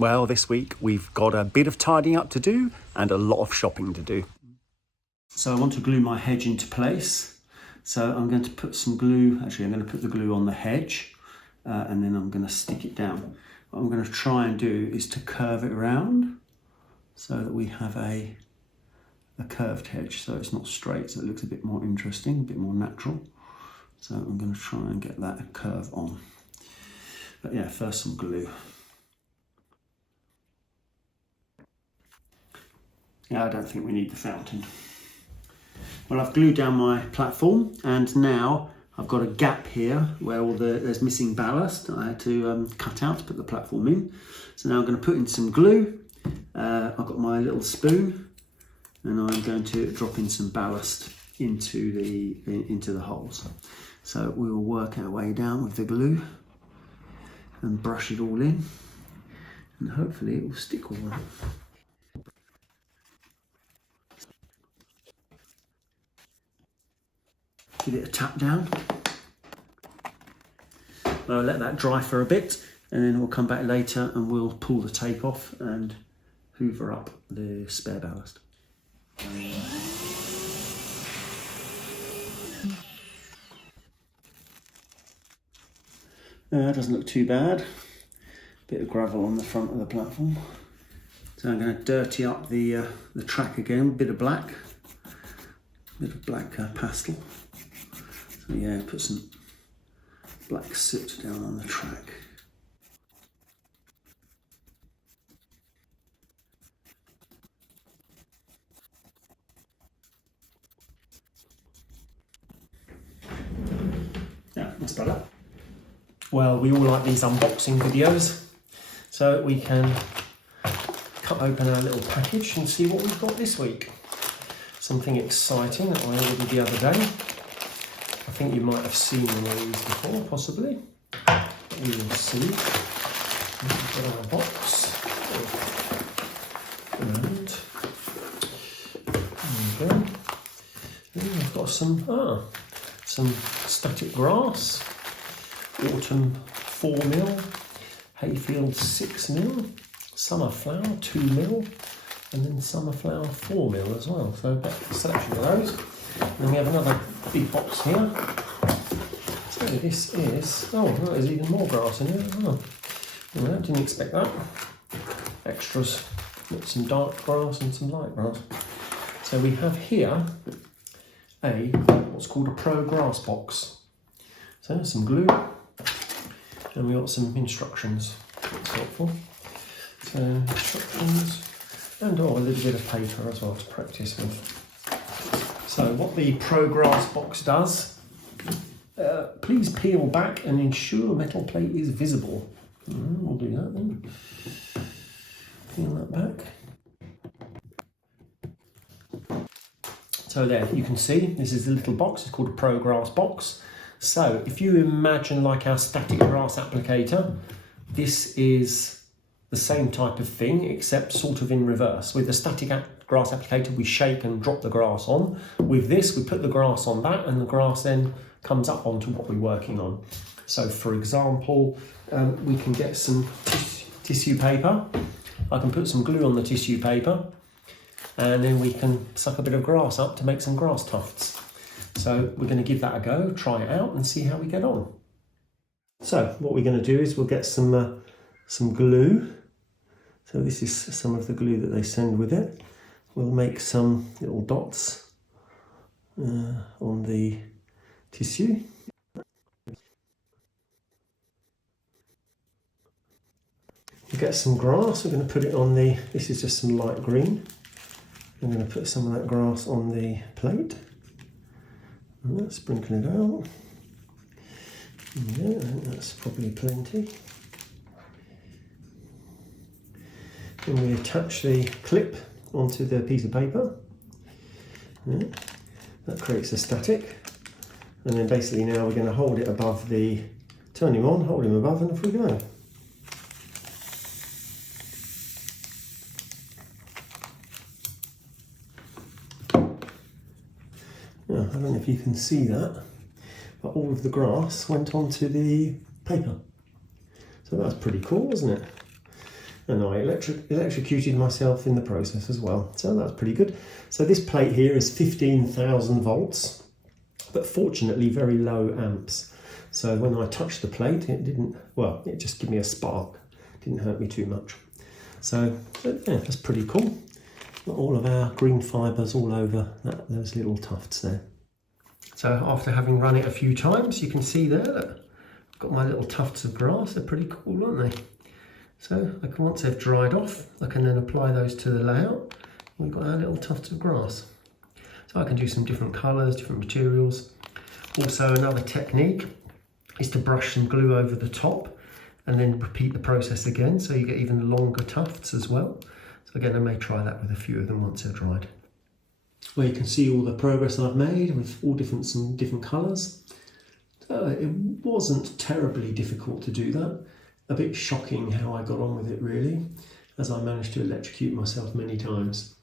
Well, this week we've got a bit of tidying up to do and a lot of shopping to do. So I want to glue my hedge into place. So I'm going to put some glue, actually I'm going to put the glue on the hedge and then I'm going to stick it down. What I'm going to try and do is to curve it around so that we have a curved hedge, so it's not straight, so it looks a bit more interesting, a bit more natural. So I'm going to try and get that curve on. But yeah, first some glue. Yeah, I don't think we need the fountain. Well, I've glued down my platform and now I've got a gap here where there's missing ballast that I had to cut out to put the platform in. So now I'm going to put in some glue. I've got my little spoon and I'm going to drop in some ballast into the holes. So we will work our way down with the glue and brush it all in and hopefully it will stick all right. Give it a tap down. I'll let that dry for a bit and then we'll come back later and we'll pull the tape off and hoover up the spare ballast. Doesn't look too bad. Bit of gravel on the front of the platform. So I'm going to dirty up the track again, a bit of black pastel. So yeah, put some black soot down on the track. Yeah, that's better. Well, we all like these unboxing videos, so we can cut open our little package and see what we've got this week. Something exciting that I ordered the other day. I think you might have seen one of these before, possibly. We will see. We've got our box. And there we go. And I've got some static grass. Autumn 4mm, Hayfield 6mm, summer flower 2mm, and then summer flower 4mm as well. So a selection of those. And then we have another big box here. So this is, there's even more grass in here as well. Well, I didn't expect that. Extras, got some dark grass and some light grass. So we have here what's called a Pro Grass box. So some glue. And we got some instructions. That's helpful. So instructions and a little bit of paper as well to practice with. So what the Pro Grass box does, please peel back and ensure metal plate is visible. We'll do that then. Peel that back. So there, you can see this is the little box. It's called a Pro Grass box. So if you imagine like our static grass applicator, this is the same type of thing except sort of in reverse. With the static grass applicator we shake and drop the grass on. With this we put the grass on that and the grass then comes up onto what we're working on. So for example, we can get some tissue paper. I can put some glue on the tissue paper and then we can suck a bit of grass up to make some grass tufts. So we're going to give that a go, try it out and see how we get on. So what we're going to do is we'll get some glue. So this is some of the glue that they send with it. We'll make some little dots on the tissue. We'll get some grass, we're going to put it on this is just some light green. I'm going to put some of that grass on the plate. Sprinkle it out. Yeah, I think that's probably plenty. Then we attach the clip onto the piece of paper. Yeah, that creates a static. And then basically now we're going to hold it above turn him on, hold him above and off we go. Now, I don't know if you can see that, but all of the grass went onto the paper. So that's pretty cool, isn't it? and I electrocuted myself in the process as well. So that's pretty good. So this plate here is 15,000 volts, but fortunately very low amps. So when I touched the plate, it didn't, well, it just gave me a spark. It didn't hurt me too much. So yeah, that's pretty cool. Got all of our green fibres all over those little tufts there. So after having run it a few times, you can see there that I've got my little tufts of grass. They're pretty cool, aren't they? So once they've dried off, I can then apply those to the layout. We've got our little tufts of grass. So I can do some different colours, different materials. Also, another technique is to brush some glue over the top and then repeat the process again, so you get even longer tufts as well. So again, I may try that with a few of them once they're dried. Well, you can see all the progress I've made with all some different colours. So it wasn't terribly difficult to do that. A bit shocking how I got on with it really, as I managed to electrocute myself many times.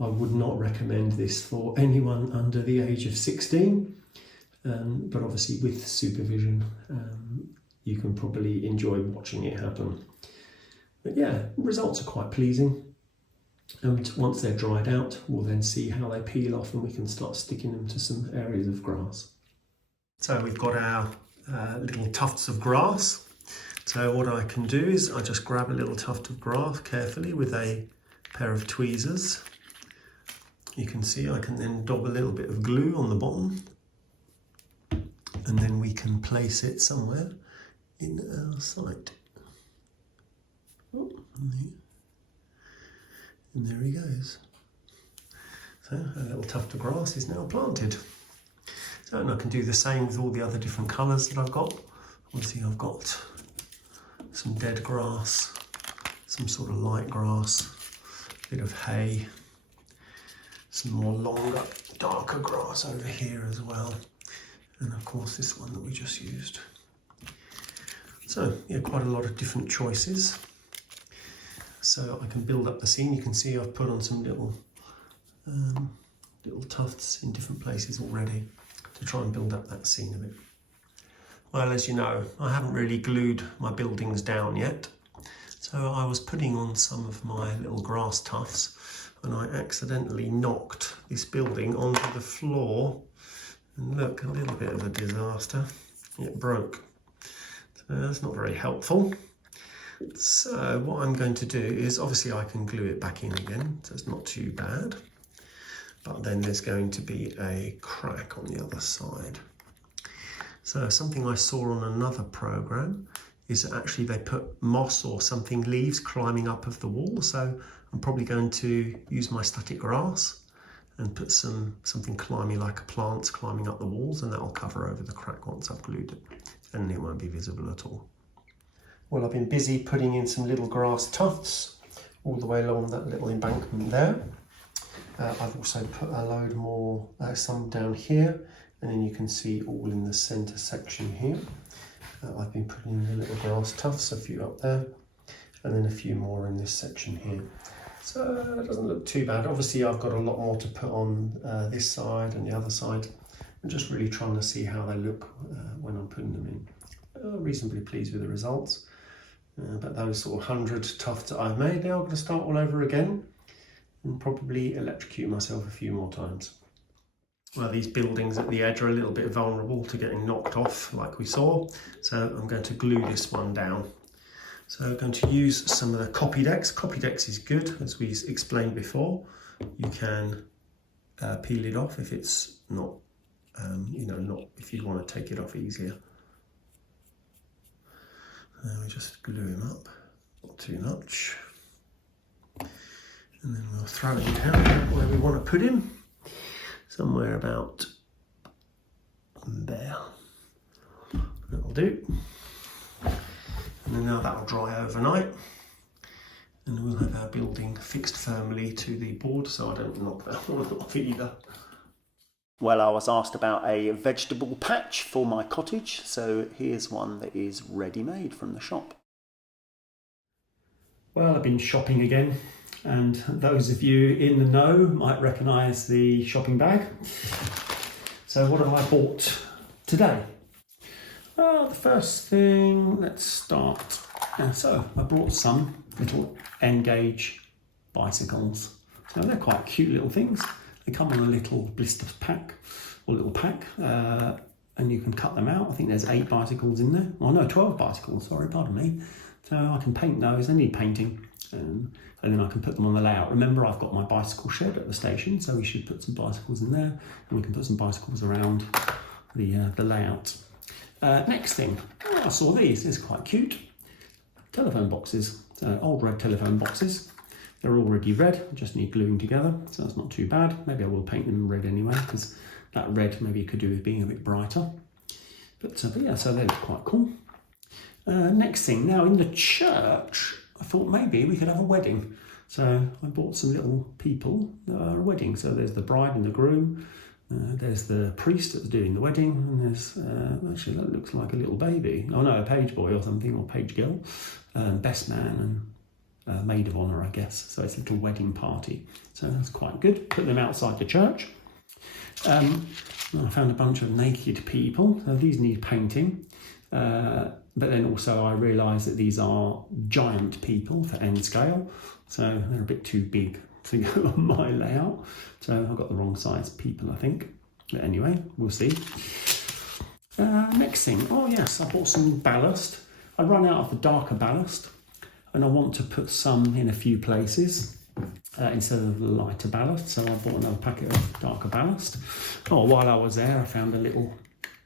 I would not recommend this for anyone under the age of 16, but obviously with supervision you can probably enjoy watching it happen. But yeah, results are quite pleasing. And once they're dried out, we'll then see how they peel off and we can start sticking them to some areas of grass. So we've got our little tufts of grass. So what I can do is I just grab a little tuft of grass carefully with a pair of tweezers. You can see I can then dab a little bit of glue on the bottom, and then we can place it somewhere in our site. Oh, and there he goes. So a little tuft of grass is now planted. So, and I can do the same with all the other different colours that I've got. Obviously I've got some dead grass, some sort of light grass, a bit of hay, some more longer, darker grass over here as well, and of course this one that we just used. So yeah, quite a lot of different choices. So I can build up the scene. You can see I've put on some little tufts in different places already to try and build up that scene a bit. Well, as you know, I haven't really glued my buildings down yet. So I was putting on some of my little grass tufts and I accidentally knocked this building onto the floor. And look, a little bit of a disaster. It broke. So that's not very helpful. So what I'm going to do is, obviously I can glue it back in again, so it's not too bad. But then there's going to be a crack on the other side. So something I saw on another program is that actually they put moss or something, leaves climbing up of the wall. So I'm probably going to use my static grass and put something climbing like a plant climbing up the walls, and that'll cover over the crack once I've glued it, and it won't be visible at all. Well, I've been busy putting in some little grass tufts all the way along that little embankment there. I've also put a load more, some down here, and then you can see all in the centre section here. I've been putting in the little grass tufts, a few up there, and then a few more in this section here. So it doesn't look too bad. Obviously I've got a lot more to put on this side and the other side. I'm just really trying to see how they look when I'm putting them in. Reasonably pleased with the results. But those sort of 100 tufts that I've made, now I'm going to start all over again and probably electrocute myself a few more times. Well, these buildings at the edge are a little bit vulnerable to getting knocked off like we saw, so I'm going to glue this one down. So I'm going to use some of the Copydex. Copydex is good, as we explained before. You can peel it off if it's not, not if you want to take it off easier. Then we just glue him up, not too much. And then we'll throw him down where we want to put him. Somewhere about there. That'll do. And then now that'll dry overnight. And we'll have our building fixed firmly to the board so I don't knock that one off either. Well, I was asked about a vegetable patch for my cottage, so here's one that is ready-made from the shop. Well, I've been shopping again, and those of you in the know might recognise the shopping bag. So what have I bought today? Well, the first thing, let's start So I brought some little N-gauge bicycles. So they're quite cute little things. They come in a little blister pack, or little pack, and you can cut them out. I think there's 8 bicycles in there. Oh no, 12 bicycles, sorry, pardon me. So I can paint those, they need painting. And then I can put them on the layout. Remember, I've got my bicycle shed at the station, so we should put some bicycles in there, and we can put some bicycles around the layout. Next thing, I saw these. It's quite cute. Telephone boxes, so old red telephone boxes. They're already red, I just need gluing together, so that's not too bad. Maybe I will paint them red anyway, because that red maybe could do with being a bit brighter. But yeah, so they look quite cool. Next thing, now in the church, I thought maybe we could have a wedding. So I bought some little people that are a wedding. So there's the bride and the groom, there's the priest that's doing the wedding, and there's, actually that looks like a little baby. Oh no, a page boy or something, or page girl, best man and maid of honour, I guess. So it's a little wedding party. So that's quite good. Put them outside the church. I found a bunch of naked people. So these need painting. But then also I realised that these are giant people for N scale. So they're a bit too big to go on my layout. So I've got the wrong size people, I think. But anyway, we'll see. Next thing, oh yes, I bought some ballast. I run out of the darker ballast, and I want to put some in a few places instead of the lighter ballast. So I bought another packet of darker ballast. Oh, while I was there, I found a little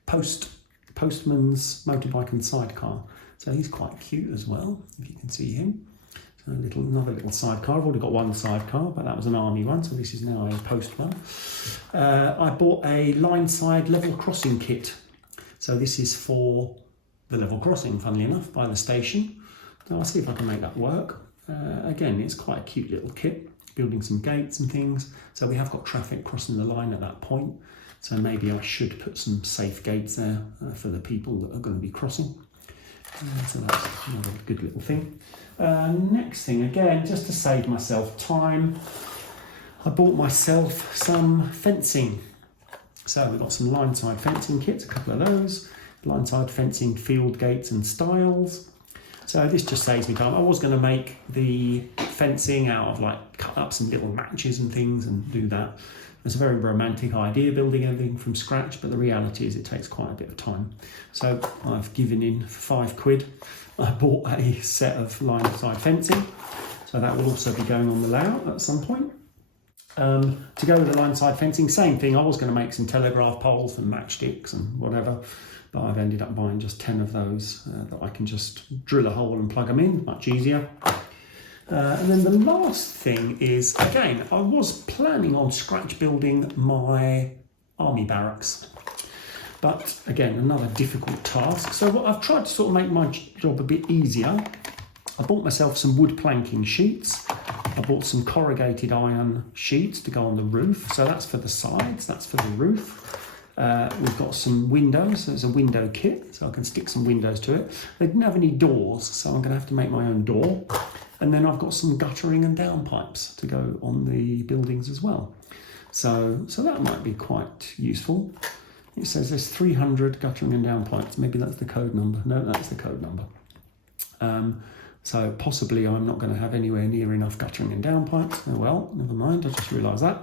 postman's motorbike and sidecar. So he's quite cute as well, if you can see him. So another little sidecar. I've already got one sidecar, but that was an army one, so this is now a post one. I bought a line side level crossing kit. So this is for the level crossing, funnily enough, by the station. Now I'll see if I can make that work. Again, it's quite a cute little kit, building some gates and things. So we have got traffic crossing the line at that point. So maybe I should put some safe gates there for the people that are going to be crossing. So that's another good little thing. Next thing, again, just to save myself time, I bought myself some fencing. So we've got some line side fencing kits, a couple of those. Line side fencing field gates and stiles. So this just saves me time. I was going to make the fencing out of like cut up some little matches and things and do that. It's a very romantic idea, building everything from scratch, but the reality is it takes quite a bit of time. So I've given in for £5. I bought a set of line side fencing. So that will also be going on the layout at some point. To go with the line side fencing, same thing. I was going to make some telegraph poles and matchsticks and whatever, but I've ended up buying just 10 of those that I can just drill a hole and plug them in, much easier. And then the last thing is, again, I was planning on scratch building my army barracks. But again, another difficult task. So what I've tried to sort of make my job a bit easier. I bought myself some wood planking sheets. I bought some corrugated iron sheets to go on the roof. So that's for the sides, that's for the roof. We've got some windows. There's a window kit, so I can stick some windows to it. They didn't have any doors, so I'm going to have to make my own door. And then I've got some guttering and downpipes to go on the buildings as well. So that might be quite useful. It says there's 300 guttering and downpipes. Maybe that's the code number. No, that's the code number. So possibly I'm not going to have anywhere near enough guttering and downpipes. Oh well, never mind, I just realised that.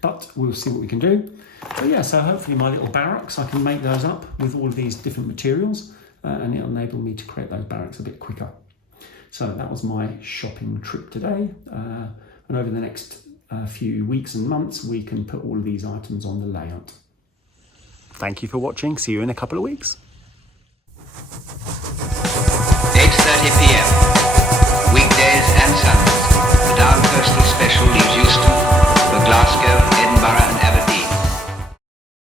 But we'll see what we can do. But yeah, so hopefully my little barracks, I can make those up with all of these different materials and it'll enable me to create those barracks a bit quicker. So that was my shopping trip today. And over the next few weeks and months, we can put all of these items on the layout. Thank you for watching. See you in a couple of weeks. 8:30 p.m.